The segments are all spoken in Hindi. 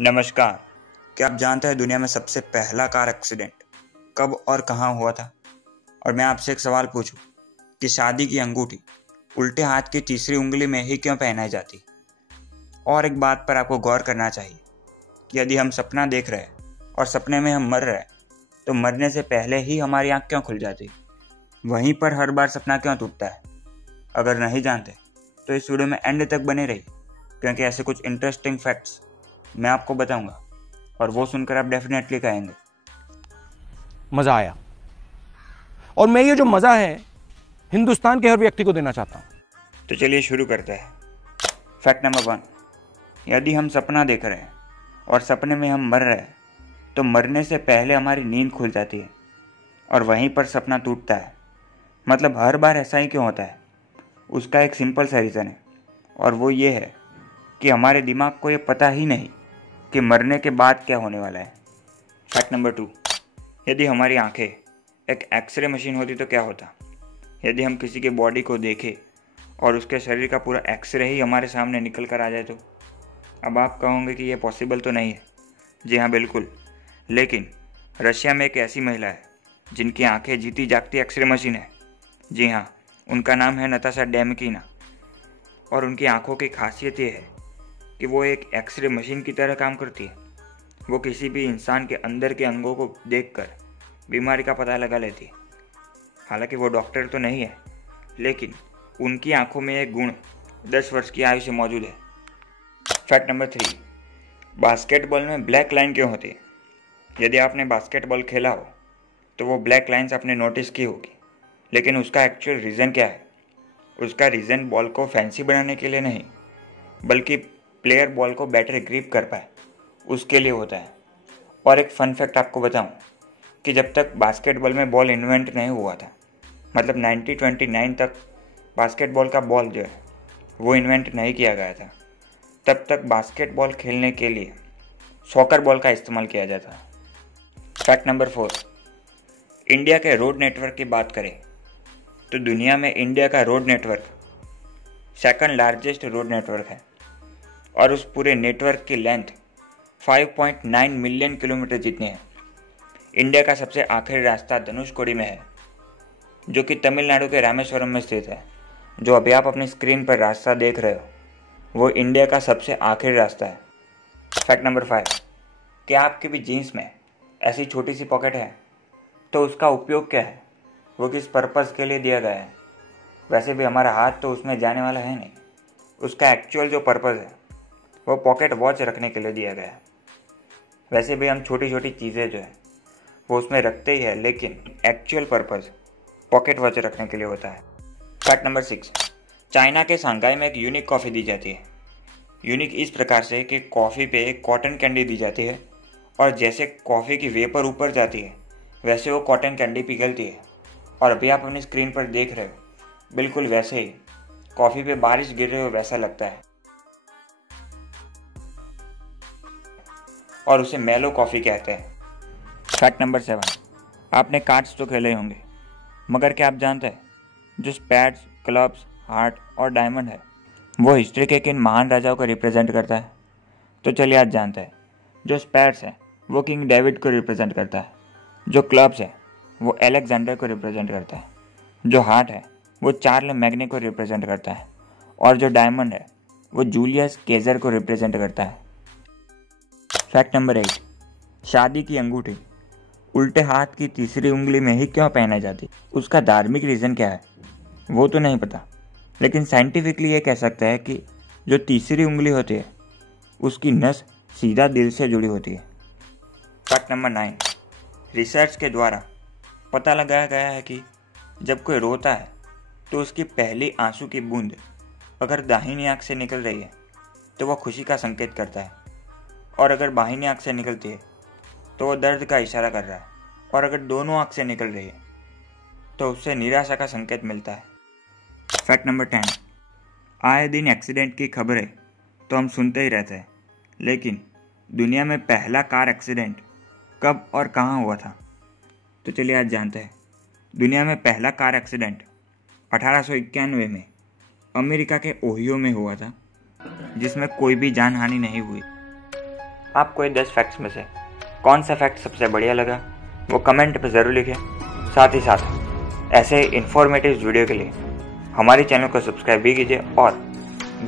नमस्कार। क्या आप जानते हैं दुनिया में सबसे पहला कार एक्सीडेंट कब और कहाँ हुआ था? और मैं आपसे एक सवाल पूछूं कि शादी की अंगूठी उल्टे हाथ की तीसरी उंगली में ही क्यों पहनाई जाती? और एक बात पर आपको गौर करना चाहिए कि यदि हम सपना देख रहे हैं और सपने में हम मर रहे हैं तो मरने से पहले ही हमारी आँख क्यों खुल जाती? वहीं पर हर बार सपना क्यों टूटता है? अगर नहीं जानते तो इस वीडियो में एंड तक बने रहिए, क्योंकि ऐसे कुछ इंटरेस्टिंग फैक्ट्स मैं आपको बताऊंगा और वो सुनकर आप डेफिनेटली कहेंगे मजा आया। और मैं ये जो मजा है हिंदुस्तान के हर व्यक्ति को देना चाहता हूं। तो चलिए शुरू करते हैं। फैक्ट नंबर 1, यदि हम सपना देख रहे हैं और सपने में हम मर रहे हैं तो मरने से पहले हमारी नींद खुल जाती है और वहीं पर सपना टूटता है। मतलब हर बार ऐसा ही क्यों होता है? उसका एक सिंपल सा रीज़न है, और वो ये है कि हमारे दिमाग को ये पता ही नहीं कि मरने के बाद क्या होने वाला है। फैक्ट नंबर 2, यदि हमारी आंखें एक एक्सरे मशीन होती तो क्या होता? यदि हम किसी के बॉडी को देखें और उसके शरीर का पूरा एक्सरे ही हमारे सामने निकल कर आ जाए तो? अब आप कहोगे कि ये पॉसिबल तो नहीं है। जी हाँ, बिल्कुल। लेकिन रशिया में एक ऐसी महिला है जिनकी आंखें जीती जागती एक्सरे मशीन है। जी हाँ, उनका नाम है नताशा डेमकीना। और उनकी आंखों की खासियत ये है कि वो एक एक्सरे मशीन की तरह काम करती है। वो किसी भी इंसान के अंदर के अंगों को देखकर बीमारी का पता लगा लेती है। हालांकि वो डॉक्टर तो नहीं है, लेकिन उनकी आंखों में एक गुण 10 वर्ष की आयु से मौजूद है। फैक्ट नंबर 3, बास्केटबॉल में ब्लैक लाइन क्यों होती है? यदि आपने बास्केटबॉल खेला हो तो वो ब्लैक लाइन्स आपने नोटिस की होगी, लेकिन उसका एक्चुअल रीज़न क्या है? उसका रीज़न बॉल को फैंसी बनाने के लिए नहीं, बल्कि प्लेयर बॉल को बेटर ग्रिप कर पाए उसके लिए होता है। और एक फन फैक्ट आपको बताऊं कि जब तक बास्केटबॉल में बॉल इन्वेंट नहीं हुआ था, मतलब 1929 तक बास्केटबॉल का बॉल जो है वो इन्वेंट नहीं किया गया था, तब तक बास्केटबॉल खेलने के लिए सॉकर बॉल का इस्तेमाल किया जाता। फैक्ट नंबर 4, इंडिया के रोड नेटवर्क की बात करें तो दुनिया में इंडिया का road network second largest road network है, और उस पूरे नेटवर्क की लेंथ 5.9 मिलियन किलोमीटर जितनी है। इंडिया का सबसे आखिरी रास्ता धनुषकोडी में है, जो कि तमिलनाडु के रामेश्वरम में स्थित है। जो अभी आप अपनी स्क्रीन पर रास्ता देख रहे हो वो इंडिया का सबसे आखिरी रास्ता है। फैक्ट नंबर 5, क्या आपके भी जीन्स में ऐसी छोटी सी पॉकेट है? तो उसका उपयोग क्या है? वो किस पर्पज़ के लिए दिया गया है? वैसे भी हमारा हाथ तो उसमें जाने वाला है नहीं। उसका एक्चुअल जो पर्पज़ है वो पॉकेट वॉच रखने के लिए दिया गया है। वैसे भी हम छोटी छोटी चीज़ें जो है वो उसमें रखते ही है, लेकिन एक्चुअल पर्पज़ पॉकेट वॉच रखने के लिए होता है। फैक्ट नंबर 6, चाइना के शंघाई में एक यूनिक कॉफ़ी दी जाती है। यूनिक इस प्रकार से कि कॉफ़ी पे एक कॉटन कैंडी दी जाती है, और जैसे कॉफ़ी की वेपर ऊपर जाती है वैसे वो कॉटन कैंडी पिघलती है। और अभी आप अपनी स्क्रीन पर देख रहे हो बिल्कुल वैसे ही कॉफ़ी पे बारिश गिर रही हो वैसा लगता है, और उसे मेलो कॉफ़ी कहते हैं। फैक्ट नंबर 7, आपने कार्ड्स तो खेले होंगे, मगर क्या आप जानते हैं जो स्पैड्स, क्लब्स, हार्ट और डायमंड है वो हिस्ट्री के किन महान राजाओं को रिप्रेजेंट करता है? तो चलिए आज जानते हैं। जो स्पैड्स है वो किंग डेविड को रिप्रेजेंट करता है। जो क्लब्स है वो एलेक्जेंडर को रिप्रेजेंट करता है। जो हार्ट है वो चार्ल मैग्ने को रिप्रेजेंट करता है। और जो डायमंड है वो जूलियस केजर को रिप्रेजेंट करता है। फैक्ट नंबर 8, शादी की अंगूठी उल्टे हाथ की तीसरी उंगली में ही क्यों पहनाई जाती? उसका धार्मिक रीज़न क्या है वो तो नहीं पता, लेकिन साइंटिफिकली ये कह सकते हैं कि जो तीसरी उंगली होती है उसकी नस सीधा दिल से जुड़ी होती है। फैक्ट नंबर 9, रिसर्च के द्वारा पता लगाया गया है कि जब कोई रोता है तो उसकी पहली आंसू की बूंद अगर दाहिनी आंख से निकल रही है तो वह खुशी का संकेत करता है, और अगर बाहिनी आंख से निकलती है तो वह दर्द का इशारा कर रहा है, और अगर दोनों आंख से निकल रही है तो उससे निराशा का संकेत मिलता है। फैक्ट नंबर 10, आए दिन एक्सीडेंट की खबरें तो हम सुनते ही रहते हैं, लेकिन दुनिया में पहला कार एक्सीडेंट कब और कहाँ हुआ था? तो चलिए आज जानते हैं। दुनिया में पहला कार एक्सीडेंट 1891 में अमेरिका के ओहियो में हुआ था, जिसमें कोई भी जान हानि नहीं हुई। आपको ये 10 फैक्ट्स में से कौन सा फैक्ट सबसे बढ़िया लगा वो कमेंट पर ज़रूर लिखें। साथ ही साथ ऐसे इन्फॉर्मेटिव वीडियो के लिए हमारे चैनल को सब्सक्राइब भी कीजिए और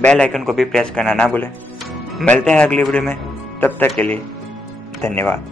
बेल आइकन को भी प्रेस करना ना भूलें। मिलते हैं अगली वीडियो में, तब तक के लिए धन्यवाद।